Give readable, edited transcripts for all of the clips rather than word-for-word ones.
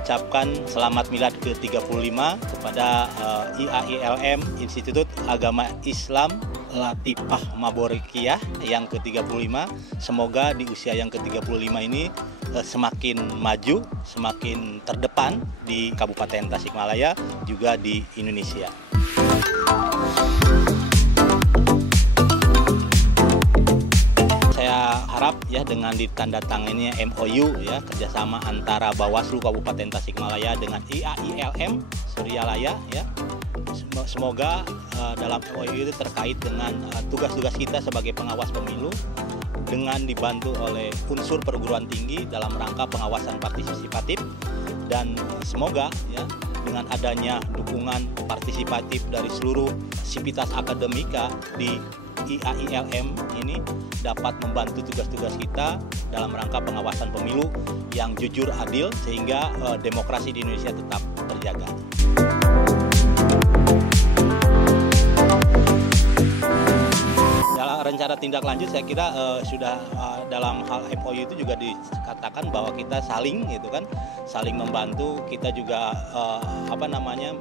mengucapkan selamat milad ke-35 kepada IAILM Institut Agama Islam Latifah Maborikiyah yang ke-35. Semoga di usia yang ke-35 ini semakin maju, semakin terdepan di Kabupaten Tasikmalaya, juga di Indonesia. Saya harap ya dengan ditandatangannya MOU ya, kerjasama antara Bawaslu Kabupaten Tasikmalaya dengan IAILM Suryalaya ya. Semoga dalam MOU itu terkait dengan tugas-tugas kita sebagai pengawas pemilu dengan dibantu oleh unsur perguruan tinggi dalam rangka pengawasan partisipatif, dan semoga ya dengan adanya dukungan partisipatif dari seluruh sivitas akademika di IAILM ini dapat membantu tugas-tugas kita dalam rangka pengawasan pemilu yang jujur, adil, sehingga demokrasi di Indonesia tetap terjaga. Dalam rencana tindak lanjut saya kira sudah dalam hal MOU itu juga dikatakan bahwa kita saling membantu. Kita juga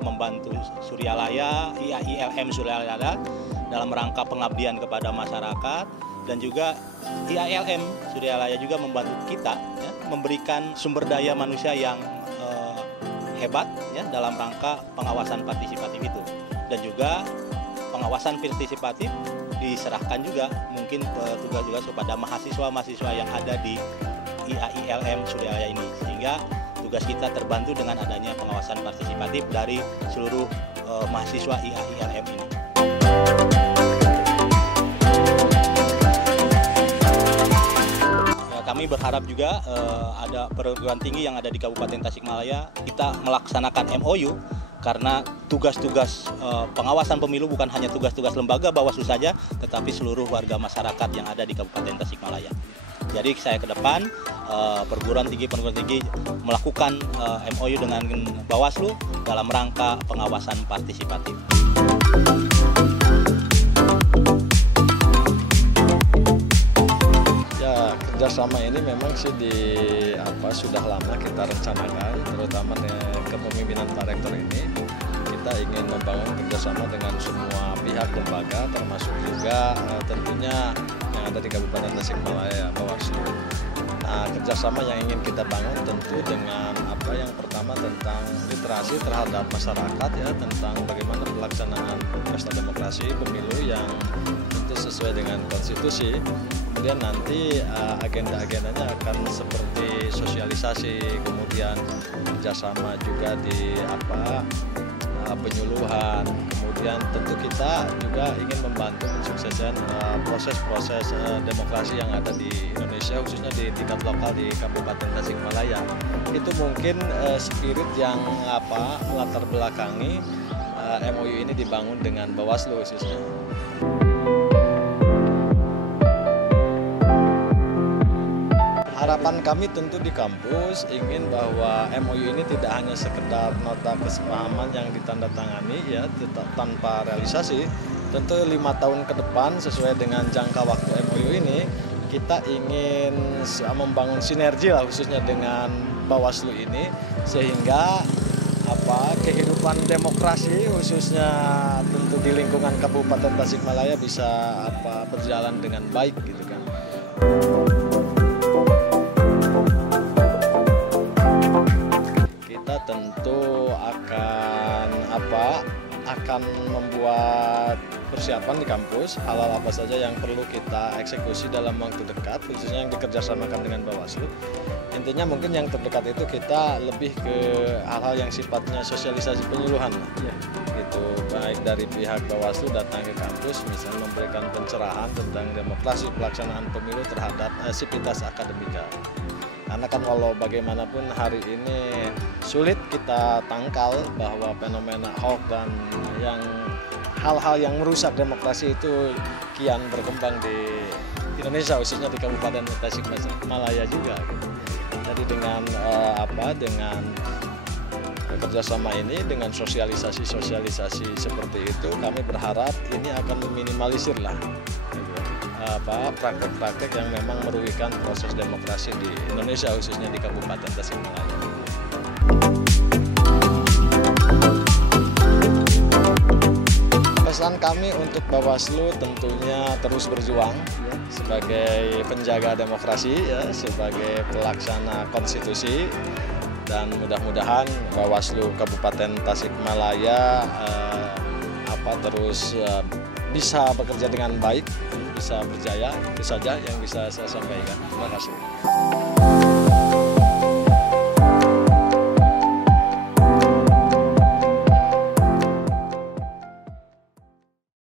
membantu Suryalaya, IAILM Suryalaya dalam rangka pengabdian kepada masyarakat, dan juga IAILM Suryalaya juga membantu kita ya, memberikan sumber daya manusia yang hebat ya dalam rangka pengawasan partisipatif itu, dan juga pengawasan partisipatif diserahkan juga mungkin tugas juga kepada mahasiswa-mahasiswa yang ada di IAILM Suryalaya ini, sehingga tugas kita terbantu dengan adanya pengawasan partisipatif dari seluruh mahasiswa IAILM ini. Kami berharap juga ada perguruan tinggi yang ada di Kabupaten Tasikmalaya kita melaksanakan MOU, karena tugas-tugas pengawasan pemilu bukan hanya tugas-tugas lembaga Bawaslu saja, tetapi seluruh warga masyarakat yang ada di Kabupaten Tasikmalaya. Jadi saya ke depan perguruan tinggi melakukan MOU dengan Bawaslu dalam rangka pengawasan partisipatif. Kerjasama ini memang sih sudah lama kita rencanakan, terutama kepemimpinan Pak Rektor ini. Kita ingin membangun kerjasama dengan semua pihak lembaga, termasuk juga tentunya yang ada di Kabupaten Tasikmalaya, Bawaslu. Nah, kerjasama yang ingin kita bangun tentu dengan yang pertama tentang literasi terhadap masyarakat ya, tentang bagaimana pelaksanaan pesta demokrasi pemilu yang tentu sesuai dengan konstitusi. Kemudian nanti agenda-agendanya akan seperti sosialisasi, kemudian kerjasama juga di penyuluhan. Kemudian tentu kita juga ingin membantu mensukseskan proses-proses demokrasi yang ada di Indonesia, khususnya di tingkat lokal di Kabupaten Tasikmalaya. Itu mungkin spirit yang melatar belakangi MOU ini dibangun dengan Bawaslu khususnya. Harapan kami tentu di kampus ingin bahwa MOU ini tidak hanya sekedar nota kesepahaman yang ditandatangani ya tanpa realisasi. Tentu 5 tahun ke depan sesuai dengan jangka waktu MOU ini kita ingin membangun sinergi lah khususnya dengan Bawaslu ini, sehingga kehidupan demokrasi khususnya tentu di lingkungan Kabupaten Tasikmalaya bisa berjalan dengan baik gitu kan. Tentu akan membuat persiapan di kampus, hal-hal apa saja yang perlu kita eksekusi dalam waktu dekat, khususnya yang dikerjasamakan dengan Bawaslu. Intinya mungkin yang terdekat itu kita lebih ke hal-hal yang sifatnya sosialisasi penyuluhan ya. Gitu, baik dari pihak Bawaslu datang ke kampus misalnya memberikan pencerahan tentang demokrasi pelaksanaan pemilu terhadap sivitas akademika. Karena kan walau bagaimanapun hari ini sulit kita tangkal bahwa fenomena hoax dan hal-hal yang merusak demokrasi itu kian berkembang di Indonesia, khususnya di Kabupaten Tasikmalaya juga. Jadi dengan kerjasama ini, dengan sosialisasi seperti itu, kami berharap ini akan meminimalisir lah praktek-praktek yang memang merugikan proses demokrasi di Indonesia, khususnya di Kabupaten Tasikmalaya. pesan kami untuk Bawaslu tentunya terus berjuang ya, sebagai penjaga demokrasi, ya, sebagai pelaksana konstitusi, dan mudah-mudahan Bawaslu Kabupaten Tasikmalaya terus bisa bekerja dengan baik, bisa berjaya. Itu saja yang bisa saya sampaikan. Terima kasih.